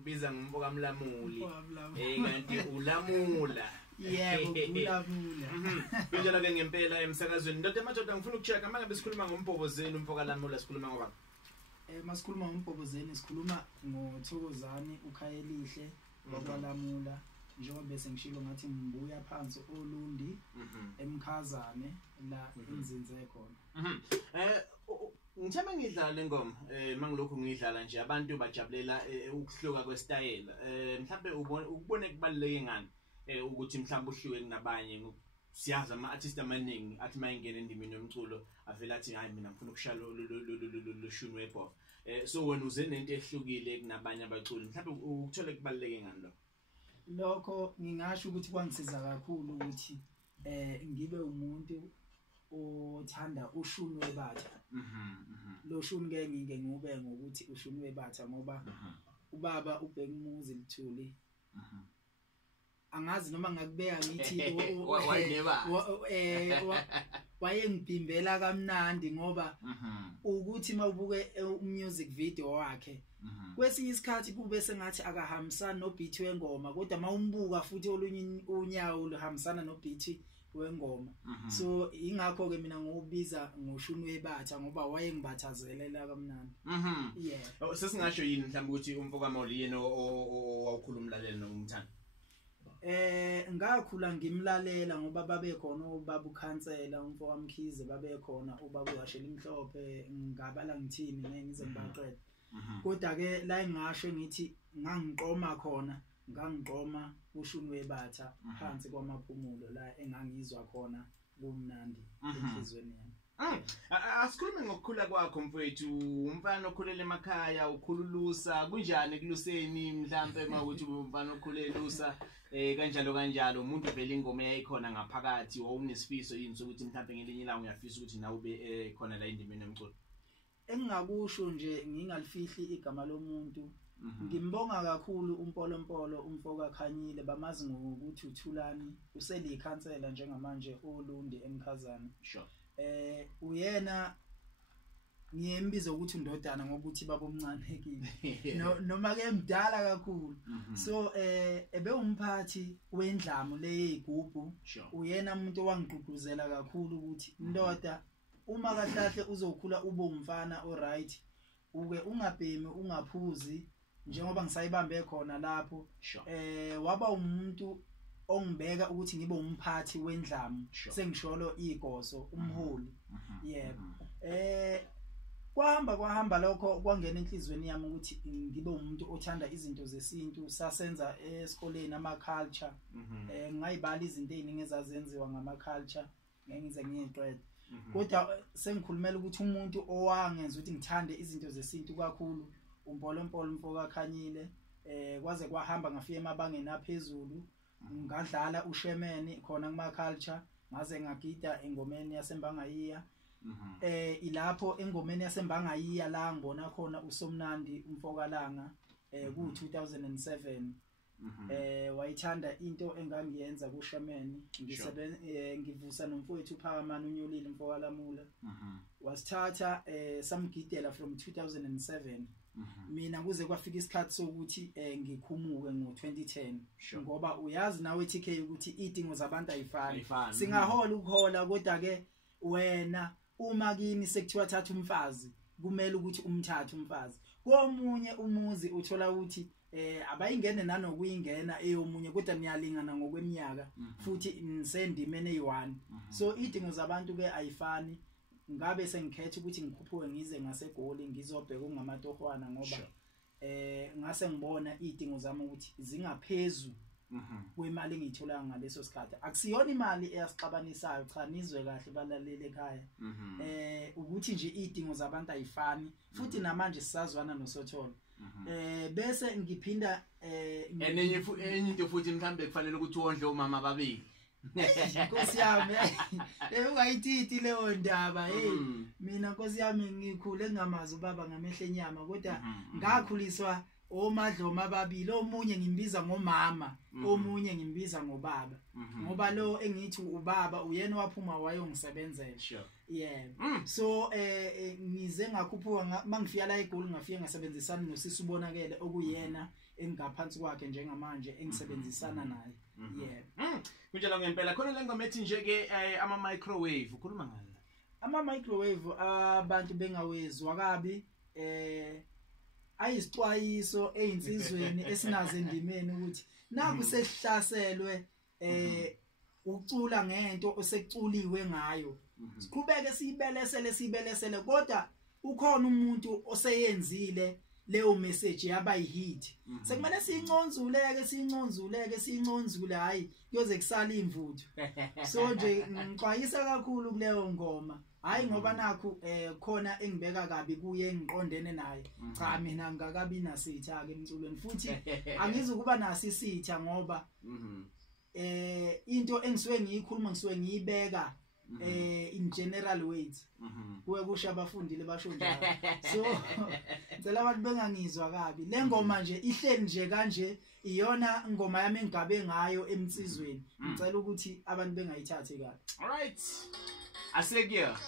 ngibiza ngomfoka Mlamuli kanti ulamula yebo ulamula njalo ke ngempela emsakazweni ndoda madoda ngifuna ukuchecka mangabe sikhuluma ngoMbobozeni umfoka Lamula sikhuluma ngoba masikhuluma ngoMbobozeni sikhuluma ngoThokozani uKhayelihle wakwaLamula njengoba bese ngishilo ngathi mbuya phansi oLundi eMkhazane la inzinze khona ngithemba ngidlala lengoma mangilokho ngidlala nje abantu bajabulela ukuhluka kwestyle mhlawumbe ukubone kubaluleke ngani ukuthi mhlawumbe uhliwe kunabanye siyazi ama-artist amaningi athi mayingena endimini yomculo avela athi hayi mina ngifuna ukushaya lo shuni wepop so wena uze nento ehlukile kunabanye abaculi mhlawumbe ukuthole kubaluleke ngani lokho ngingasho ukuthi kwangisiza kakhulu ukuthi ngibe umuntu othanda ushuni webatha lo shuni ke ngingube ngokuthi ushuni webatha ngoba ubaba uBhekumuzi Lithuli angazi noma ngakubeka ngithi wayengibhimbela kamnandi ngoba ukuthi mawubuke music video wakhe kwesinye isikhathi kube sengathi akahambisana no beat wengoma kodwa mawumbuka futhi olunye unyawo luhambisana no beat wengoma so ingakho ke mina ngokubiza ngoshuni webatha ngoba wayengibathazelela kamnandi yeah sesingasho yini mhlawumbe ukuthi umfoka Mawuli yena owawukhuluma umlaleli nomthando ngakhula ngimlalela ngoba babe khona ubaba uKhansela umfoka Mkhize babe khona ubaba uHasheli Mhlophe ngabala ngithini ngize ngibaqede kodwa ke la engasho ngithi ngangiqoma khona ngangiqoma ushuni webatha phansi kwamaphumulo la engangizwa khona kumnandi enhlizweni yami asikhulume ngokukhula kwakho mfowethu umfana okhulela emakhaya ukhululusa kunjani kuluseni mhlambe mawukuthi umfana okhululusa kanjalo umuntu vele ingoma yayikhona ngaphakathi wawunesifiso yini sokuthi mhlambe ngelinye ilanga uyafisa ukuthi nawe ube khona la endimeni yomculo engingakusho nje ngingalifihli igama lomuntu ngimbonga kakhulu uMpolompolo umfoka Khanyile bamazi ngokuthi uThulani uselikhansela njengamanje oLundi eMkhazane sure uyena ngiyembiza ukuthi undodana ngokuthi baba omncane noma ke mdala kakhulu so ebe umphathi wendlamu leyigubhu uyena umuntu owangigqugquzela kakhulu ukuthi ndoda uma kahlahle uzokhula ube umfana alright uke ungabhemi ungaphuzi njengoba ngisayibambe khona lapho waba umuntu ongibeka ukuthi ngibe umphathi wendlamu sengisholo igoso umholi yebo kwahamba lokho kwangena enhlizweni yami ukuthi ngibe umuntu othanda izinto zesintu sasenza esikoleni ama culture ngayibala izinto eziningi ezazenziwa ngama culture ngize ngiyiqede kodwa sengikhulumela ukuthi umuntu owangenza ukuthi ngithande izinto zesintu kakhulu uMpolompolo umfoka Khanyile kwaze kwahamba ngafika emabangeni aphezulu ngadlala uShemeni khona kuma culture ngaze ngagida engomeni yaseMbangayiya ilapho engomeni yaseMbangayiya la ngibona khona uSomnandi umfoka Langa ku 2007 wayithanda into engangiyenza kuShemeni ngivusa nomfowethu uPhakamani uNyolile umfoka Lamula wasithatha samgidela from 2007 mina kuze kwafika isikhathi sokuthi ngikhumuke ngo2010 ngoba uyazi nawe TK ukuthi idingo zabantu ayifani singahola ukuhola kodwa ke wena uma kini sekuthiwa thatha umfazi kumele ukuthi umthathe umfazi komunye umuzi uthola ukuthi abayingene nanokuyingena eyomunye kodwa niyalingana ngokweminyaka futhi nisendimene eyi1 so idingo zabantu ke ayifani ngabe sengikhetha ukuthi ngikhuphuke ngize ngaseGoli ngizobheka ungamatohwana ngoba ngase ngibona idingo zami ukuthi zingaphezulu kwemali engiyithola ngaleso sikhathi akusiyona imali eyasixabanisayo cha nizwe kahle balalele ekhaya ukuthi nje idingo zabantu ayifani futhi namanje sisazwana noSotholo bese ngiphinda enye into futhi mhlambe kufanele ukuthi wondle umama ababili Nkosi yami ungayithiti leyo ndaba mina Nkosi yami ngikhule ngamazi ubaba ngamehla enyama kodwa ngakhuliswa omadloma ababili omunye ngimbiza ngomama omunye ngimbiza ngobaba ngoba lo engithi ubaba uyena waphuma wayongisebenzela so ngize ngakhuphuka mangifika la eGoli ngafika ngasebenzisana noSisi ubonakele okuyena engaphansi kwakhe njengamanje engisebenzisana naye yebo kunjalo ngempela khona le ngoma ethi nje ke ama microwave ukhuluma ngani ama microwave abantu bengawezwa kabi ayisixwayiso einsizweni esinazo endimeni ukuthi naku sesihlaselwe ucula ngento osekuculiwe ngayo siqhubeke sibelesele kodwa ukhona umuntu oseyenzile leyo message yaba yihit sekumele sinconzuleke hayi kuyoze kusala imvuthu so nje ngixwayisa kakhulu kuleyo ngoma hayi ngoba nakho khona engibeka kabi kuye ngiqondene naye cha mina ngakabi nasitha ke emculweni futhi angizukuba nasisitha ngoba into engisuke ngiyikhuluma ngisuke ngiyibeka in general weight kuwe kusha abafundile basho njalo so ngicela abantu bengangizwa kabi le ngoma nje ihleli nje kanje iyona ngoma yami engigabe ngayo emtsizweni ngicela ukuthi abantu bengayithathe kabi all right asekuya